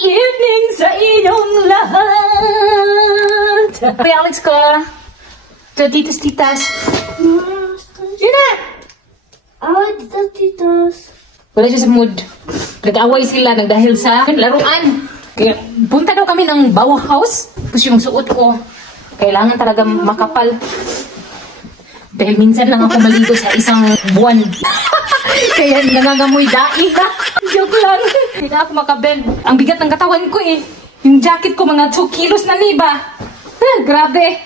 evening sa inyong lahat. Hey, Alex ko. Titas. Yun na! Titas. Wala siya sa mood. Nag-away sila dahil sa laruan. Kaya punta daw kami ng Bauhaus. Tapos yung suot ko, kailangan talaga makapal. Dahil minsan lang ako maligo sa isang buwan. Kaya nangangamoy daing na. Joke lang. Hindi na ako makabend. Ang bigat ng katawan ko eh. Yung jacket ko mga 2 kilos na niba. Grabe.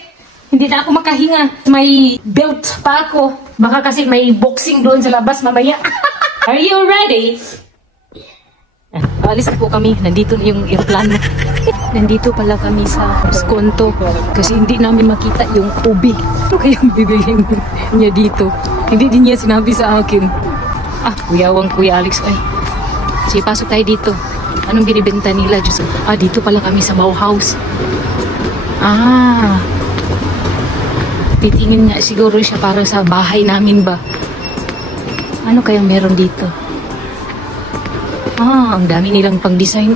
Hindi na ako makahinga. May belt pa ako. Baka kasi may boxing doon sa labas mamaya. Are you ready? Alis na po kami. Nandito na yung aeroplano. Nandito pala kami sa Skonto. Kasi hindi namin makita yung ubi. Ano kayang bibilhin niya dito? Hindi din niya sinabi sa akin. Kuyawang Kuya Alex. Ay, sige, pasok tayo dito. Anong binibenta nila? Diyos, dito pala kami sa Bauhaus. Titingin nga siguro siya para sa bahay namin ba? Ano kayang meron dito? Ang dami nilang pang-design.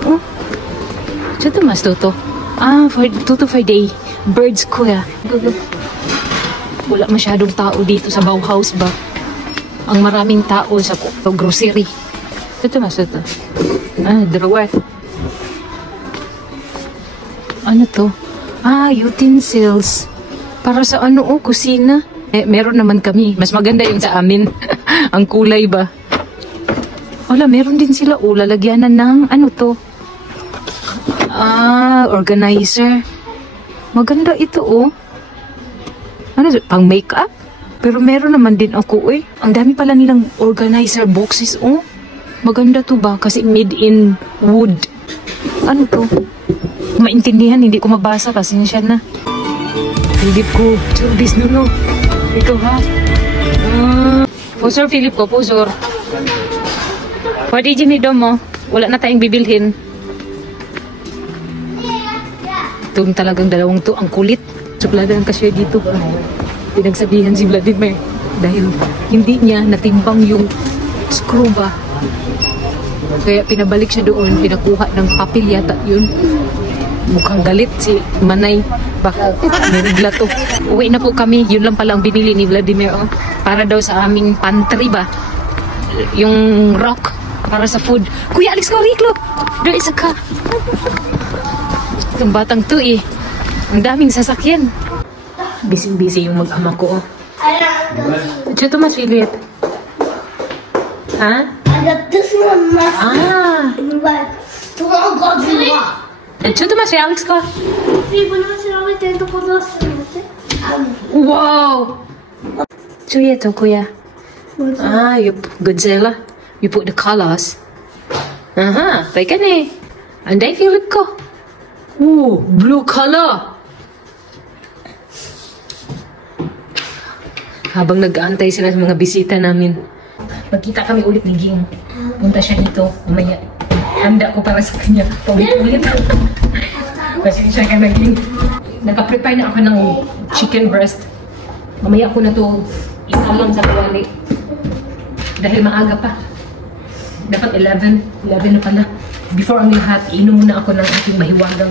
Ito mas toto. For toto for day. Birds kuya. Wala masyadong tao dito sa Bauhaus ba? Ang maraming tao sa grocery. Ito mas toto. Drawer. Ano to? Utensils. Para sa kusina. Meron naman kami. Mas maganda yung sa amin. Ang kulay ba? Wala, meron din sila. Lalagyanan ng ano to? Organizer. Maganda ito Ano, pang makeup? Pero meron naman din ako Ang dami pala nilang organizer boxes Maganda to ba? Kasi made in wood. Ano to? Maintindihan, hindi ko mabasa kasi siya na. Philip ko. Chubis no. Ito ha. Pusor Philip ko, pusor. What did you need mo? Wala na tayong bibilhin. Itong talagang dalawang to, ang kulit. Sukladan kasi dito. Pinagsabihan si Vladimir dahil hindi niya natimbang yung screw ba. Kaya pinabalik siya doon, pinakuha ng papel yata yun. Mukhang galit si Manay. Baka nirigla to. Uwi na po kami. Yun lang palang binili ni Vladimir. Para daw sa aming pantry ba. Yung rock. Para sa food. Kuya Alex, go, Rick, there is a car. Itong batang to ang daming sasakyan. Busy-busy yung mag-ama ko. Ito mas Philip. I got this one, Ito mas Alex ko. Wow! So ito, kuya. Godzilla. You put the colors. Teka na Anday Philip ko. Blue color. Habang nag-aantay sila sa mga bisita namin. Magkita kami ulit ni Ging. Punta siya dito. Mamaya. Handa ko para sa kanya. Paulit-ulit. Kasi siya ka naging. Naka-prepare na ako ng chicken breast. Mamaya ko na to isa lang sa kawali. Dahil maaga pa. Dapat 11 na pala. Before ang lahat, inom muna ako ng aking mahiwagang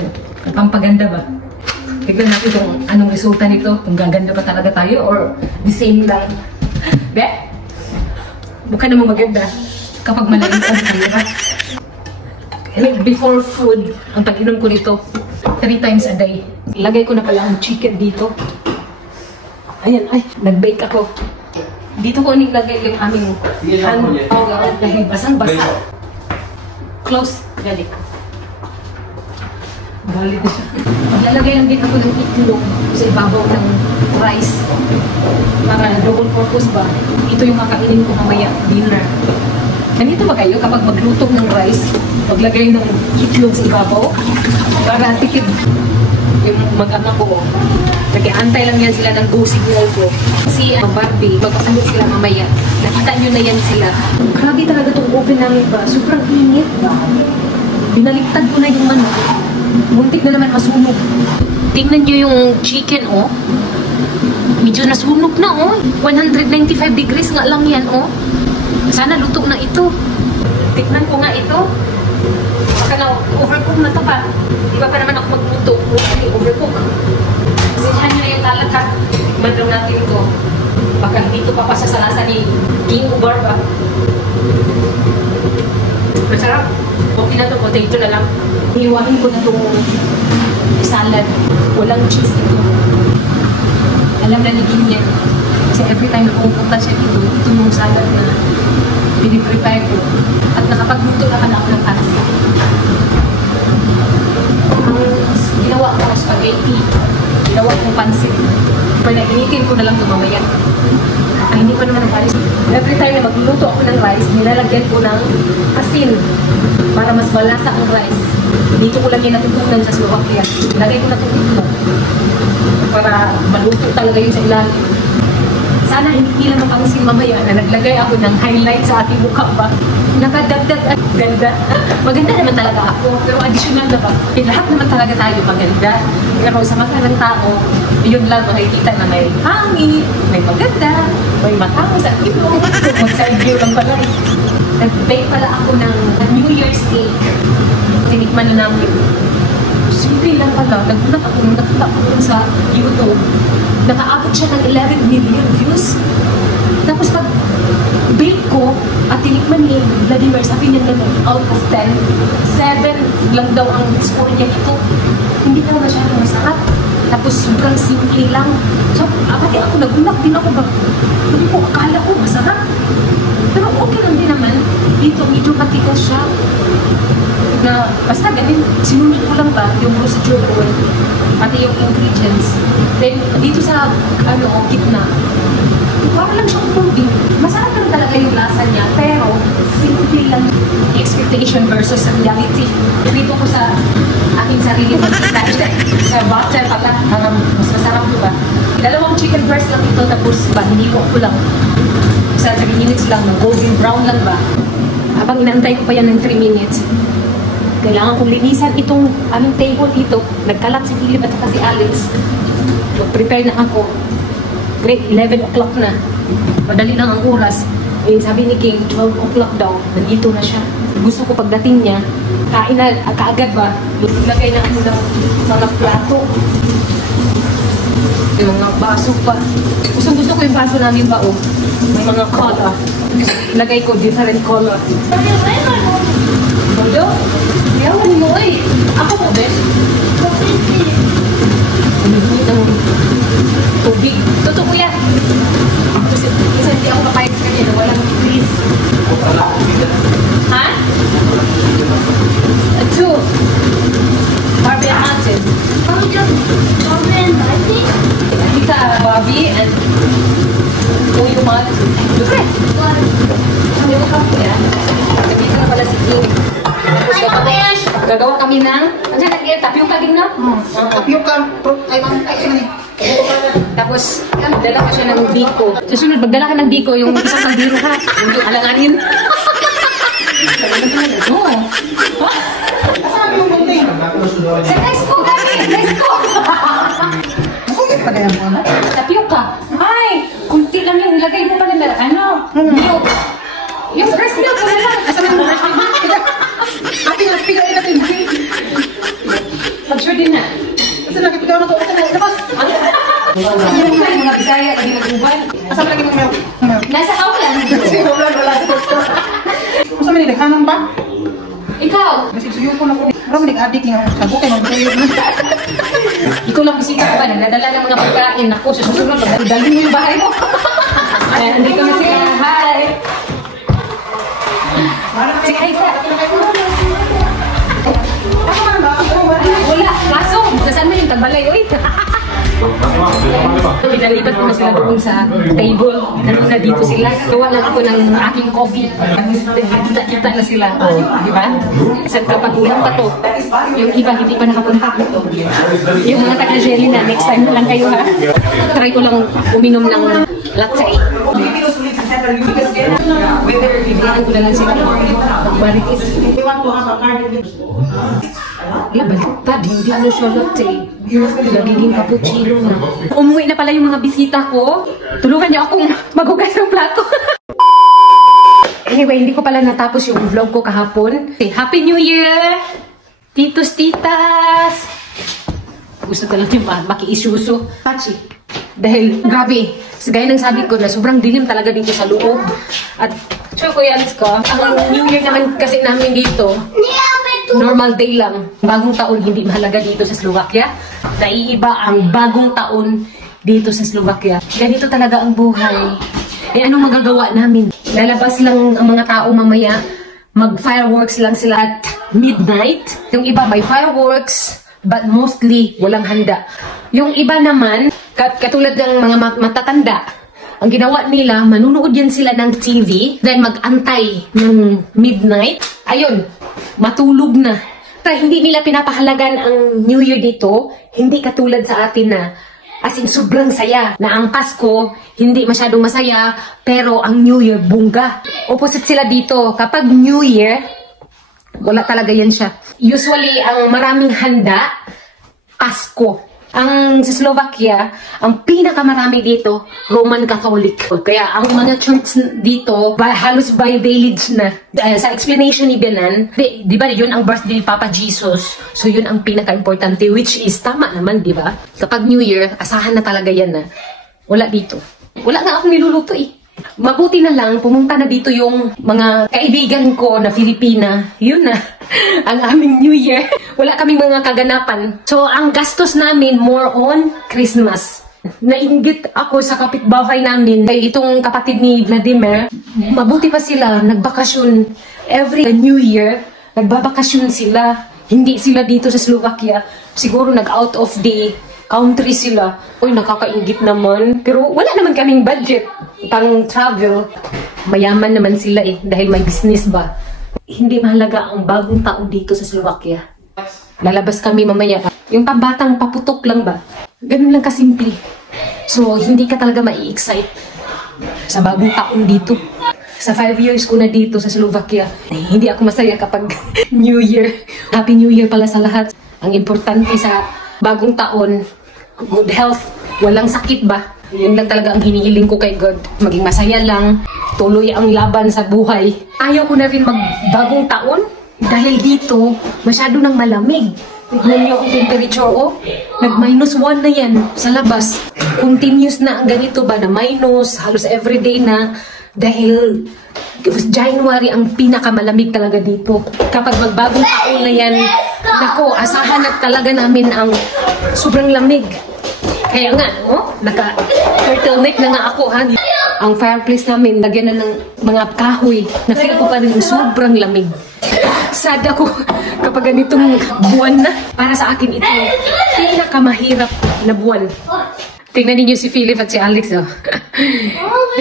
pampaganda ba? Tignan natin kung anong resulta nito. Kung gaganda pa talaga tayo or the same lang. Be? Baka naman maganda kapag malalim ka sa kanila. Before food, ang pag-inom ko nito 3 times a day. Ilagay ko na pala ang chicken dito. Ayan, nag-bake ako. Dito ko nilagay yung aming hand powder dahil basang-basa. Close. Galit. Galit na siya. Maglalagay lang din ako ng itlog sa ibabaw ng rice. Para double purpose ba? Ito yung makainin ko mamaya, dinner. Ganito ba kayo kapag magluto ng rice, maglagay ng itlog sa ibabaw? Para tikid yung mag-ama ko. Nag-aantay lang yan sila ng go signal ko. Kasi Barbie, magpasandot sila mamaya. Nakita nyo na yan sila. Grabe talaga itong oven namin ba? Sobrang init. Binaliktad ko na yung manok. Muntik na naman masunog. Tingnan nyo yung chicken, Medyo nasunog na, 195 degrees nga lang yan, Sana luto na ito. Tingnan ko nga ito. Baka na, overcook na to pa. Di ba pa naman ako magluto? Overcook. Kasi na yung talat ha. Bandang natin ito. Baka hindi ito papasa sa lasa ni King Ubar ba? Masarap. Okay na ito. Potato na lang. Hiwain ko na itong salad. Walang cheese ito. Alam na ni King yan. Kasi every time na pumunta siya dito, ito yung salad na piniprepare ko. At nakapagluto naman ako ng pansit. Ang ginawa ko spaghetti. Ginawa kong pansit. Pero initin ko na lang ito mamaya. Ay, hindi pa naman nag-alis. Every time na magluluto ako ng rice, nilalagyan ko ng asin para mas malasa ang rice. Dito ko lang yung natutunan sa Slovakia. Lagay ko na ito dito para maluto talaga yun sa ilalim. Sana hindi lang mapansin mamaya na naglagay ako ng highlight sa aking mukha ba. Nakadagdag at ganda. Maganda naman talaga ako, pero additional na ba? Lahat naman talaga tayo maganda. Pero sa mata ng tao, yun lang makikita na may hangin, may maganda, may matangos at ilong. Mag-side view lang pala. Nag-bake pala ako ng New Year's cake. Tinikman na namin. Simple lang pala. Nagulat ako nung nakita ko sa YouTube. Nakaabot siya ng 11 million views. Tapos pag bake ko at tinikman ni Vladimir, sabi niya naman, out of 10, 7 lang daw ang score niya dito. Hindi daw masyadong masarap. Tapos sobrang simple lang. So, pati ako nagulat din ako ba? Sabi ko, akala ko masarap. Pero okay lang din naman. Dito, medyo matigas siya. Na, basta ganun, sinunod ko lang ba yung procedure ko, pati yung ingredients. Then, dito sa, gitna, parang lang siyang tubig. Masarap lang talaga yung lasa niya, pero simple lang. Expectation versus reality. Dito ko sa aking sarili, sa butter pala, mas masarap ko ba? Dalawang chicken breast lang ito, tapos hiniko ko lang. Sa 3 minutes lang, golden brown lang ba? Habang inantay ko pa yan ng 3 minutes, kailangan kong linisan itong aming table dito. Nagkalat si Philip at si Alex. Mag-prepare na ako. Great, 11 o'clock na. Madali lang ang oras. Eh, sabi ni King, 12 o'clock daw. Nandito na siya. Gusto ko pagdating niya, kain na, kaagad ba? Lagay na ako ng mga plato. Yung mga baso pa. Gusto ko yung baso namin ba, oh. May mga color. Lagay ko different color. Bodo? Yawan mo eh. Ako po, Ben. Tubig. Totoo yan. Kasi hindi ako kapayag sa kanya na walang grease. Ha? 2. Barbie and Martin. Oh, just Barbie and Martin? Kita Barbie and Uyo Martin. Okay. Hindi mo kapo yan. Dito na pala si King. Gagawa kami ng, andiyan na, tapioca din na? Tapioca, ay mani. Tapos, dala ka siya ng biko. Susunod, magdala ka ng biko, yung isang kaldero ha. Yung alanganin. Oo. Saan yung bunting? Sa Nesco kami! Nesco! Bakit pa kaya mo ano? Tapioca. Ay! Kunti lang yun. Nilagay mo pala na, milk. Yung fresh milk mo na lang. Asa na yung fresh milk? Ate, nagpigay natin. Mag-sure din na. Asa na, kipigaw na to. Asa na, labas. Yung mga Bisaya, lagi mag-uban. Asa na lagi mong milk? Nasa outland. Kasi wala. Asa man naghanang ba? Ikaw! Kasi suyo ko na ko. Parang nag-addict niya. Sabi ko, magsayo na. Ikaw lang bisita ka ba? Nadadala ng mga pagkain. Naku, sa susunod, dalhin mo yung bahay mo. Ayan, dito na sila. Hi! Si Aisa. Wala, kaso. Nasaan mo yung tagbalay? Uy! Pinalipat ko na sila doon sa table. Nandun na dito sila. Gawa lang ako ng aking coffee. Kita na sila. Di ba? Saan kapag ulang pa to? Yung iba hindi pa nakapunta. Yung mga taga-jelly na, next time lang kayo ha. Try ko lang uminom ng latte. Bigyan ko na lang sila. Barikis. Baliktad, hindi ano siya latte. Nagiging cappuccino na. Umuwi na pala yung mga bisita ko. Tulungan niyo akong maghugas ng plato. Anyway, hindi ko pala natapos yung vlog ko kahapon. Okay, Happy New Year! Titos, titas! Gusto ko lang yung maki-isuso. Pachi. Dahil, grabe, gaya ng sabi ko na sobrang dilim talaga dito sa loob. At, so Kuya Alex ko, ang New Year naman kasi namin dito, normal day lang. Bagong taon, hindi mahalaga dito sa Slovakia. Naiiba ang bagong taon dito sa Slovakia. Ganito talaga ang buhay. Eh, anong magagawa namin? Lalabas lang ang mga tao mamaya. Mag-fireworks lang sila at midnight. Yung iba may fireworks, but mostly walang handa. Yung iba naman, katulad ng mga matatanda, ang ginawa nila, manunood yan sila ng TV, then mag-antay ng midnight. Ayun, matulog na. Pero hindi nila pinapahalagan ang New Year dito, hindi katulad sa atin na as in sobrang saya. Na ang Pasko, hindi masyadong masaya, pero ang New Year, bongga. Opposite sila dito. Kapag New Year, wala talaga yan siya. Usually, ang maraming handa, Pasko. Ang sa Slovakia, ang pinakamarami dito, Roman Catholic. Kaya ang mga church dito, halos by village na. Sa explanation ni Benan, di ba yun ang birthday ni Papa Jesus? So yun ang pinaka-importante, which is tama naman, di ba? Kapag New Year, asahan na talaga yan na. Wala dito. Wala nga akong niluluto eh. Mabuti na lang, pumunta na dito yung mga kaibigan ko na Filipina. Yun na, ang aming New Year. Wala kaming mga kaganapan. So, ang gastos namin more on Christmas. Nainggit ako sa kapitbahay namin. Itong kapatid ni Vladimir, mabuti pa sila, nagbakasyon. Every New Year, nagbabakasyon sila. Hindi sila dito sa Slovakia. Siguro nag-out of the country sila. Uy, nakakaingit naman. Pero wala naman kaming budget pang travel. Mayaman naman sila eh, dahil may business ba. Hindi mahalaga ang bagong taon dito sa Slovakia. Lalabas kami mamaya. Yung pambatang paputok lang ba? Ganun lang kasimple. So, hindi ka talaga mai-excite sa bagong taon dito. Sa 5 years ko na dito sa Slovakia, hindi ako masaya kapag New Year. Happy New Year pala sa lahat. Ang importante sa bagong taon, good health, walang sakit ba? Yun lang talaga ang hinihiling ko kay God. Maging masaya lang, tuloy ang laban sa buhay. Ayaw ko na rin magbagong taon dahil dito masyado nang malamig. Tignan niyo ang temperature, oh. Nag-1 na yan sa labas. Continuous na ang ganito ba na minus, halos everyday na. Dahil January ang pinakamalamig talaga dito. Kapag magbagong taon na yan, nako, asahan na talaga namin ang sobrang lamig. Kaya nga, oh, naka-turtleneck na nga ako, ha. Ang fireplace namin, lagyan na ng mga kahoy. Na-feel ko pa rin sobrang lamig. Sad ako kapag ganitong buwan na. Para sa akin ito, pinakamahirap na buwan. Tingnan ninyo si Philip at si Alex, oh.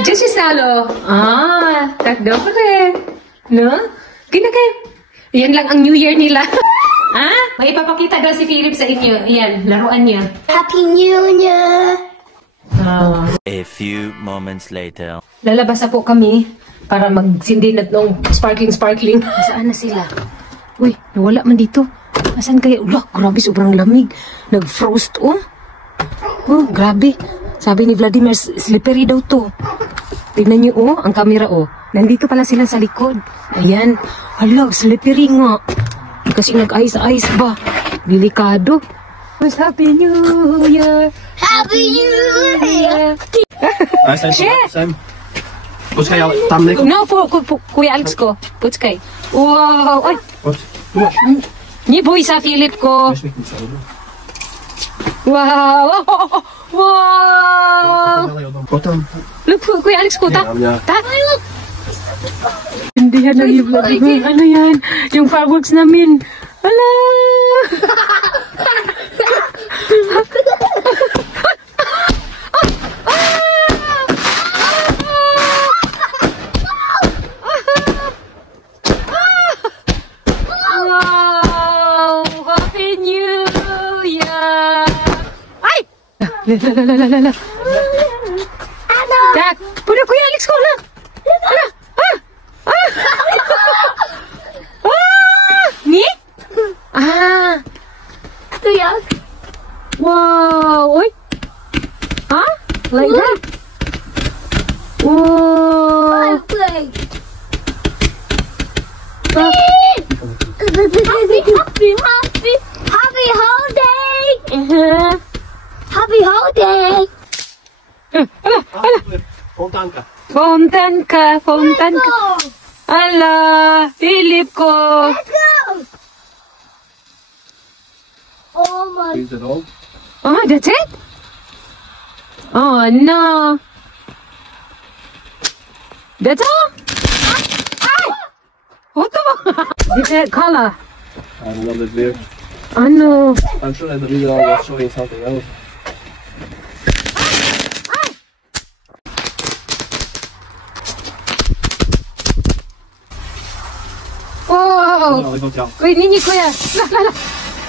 Diyan si Salo. Ah, tak dobre. No? Kinakay. Yan lang ang New Year nila. Ha? May ipapakita daw si Philip sa inyo. Yan, laruan niya. Happy New Year! Oh. A few moments later. Lalabas na po kami para magsindi na nung sparkling. Saan na sila? Uy, nawala man dito. Asan kaya? Ula, grabe, sobrang lamig. Nag-frost, oh. Oh, grabe. Sabi ni Vladimir, slippery daw to. Tignan niyo, oh, ang camera, oh. Nandito pala sila sa likod. Ayan. Hala, slippery nga. Kasi nag-ice ba? Delikado. Happy New Year! Happy New Year! Sam. Puts kaya tamlik. No, Kuya Alex ko. Puts kay. Wow! Ay! Ni boy sa Philip ko. Wow! Wow! Look, Kuya Alex ko. Ta? Hindi yan ang i-vlog. Ano yan? Yung fireworks namin. Hala! Wow! Happy New Year! Ay! La. Tak, puno Kuya Alex ko na. Ala! Ni? Ah! Kuya. Wow! Uy! Ha? Like that? Wow! I play. Happy holiday! Happy holiday! Fontanka. Fontanka. Ala, Philip ko. Let's go! Oh my. Is it all? Oh, that's it? Oh, no. That's all? What the fuck? Color. I don't know this weird. Ano? I'm sure in the video I was showing something else. Oh! No, ikaw tiyaw. Uy, ninyi kuya. La.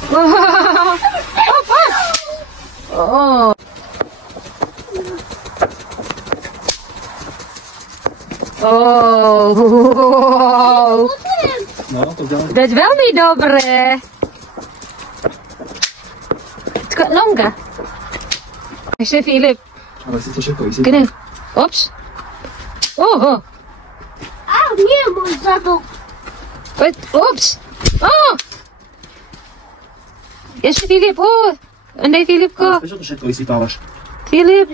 Wow. Oh. Oh. No, to tiyaw. Dat is wel niet dobre. Het gaat longer. Is je Filip? Ale si to všetko isí. Kedy? Ops. Oh. Ah, nie, mój zadok. Wait, ops. Oh. Is je Filip? Oh. En die Filip ko. Prečo to všetko vysypávaš? Filip.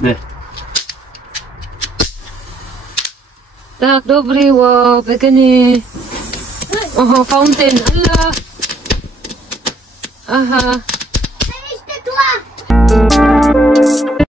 Ne. Tak, dobrý, wow, pekný. Oho, fountain, Allah. Aha.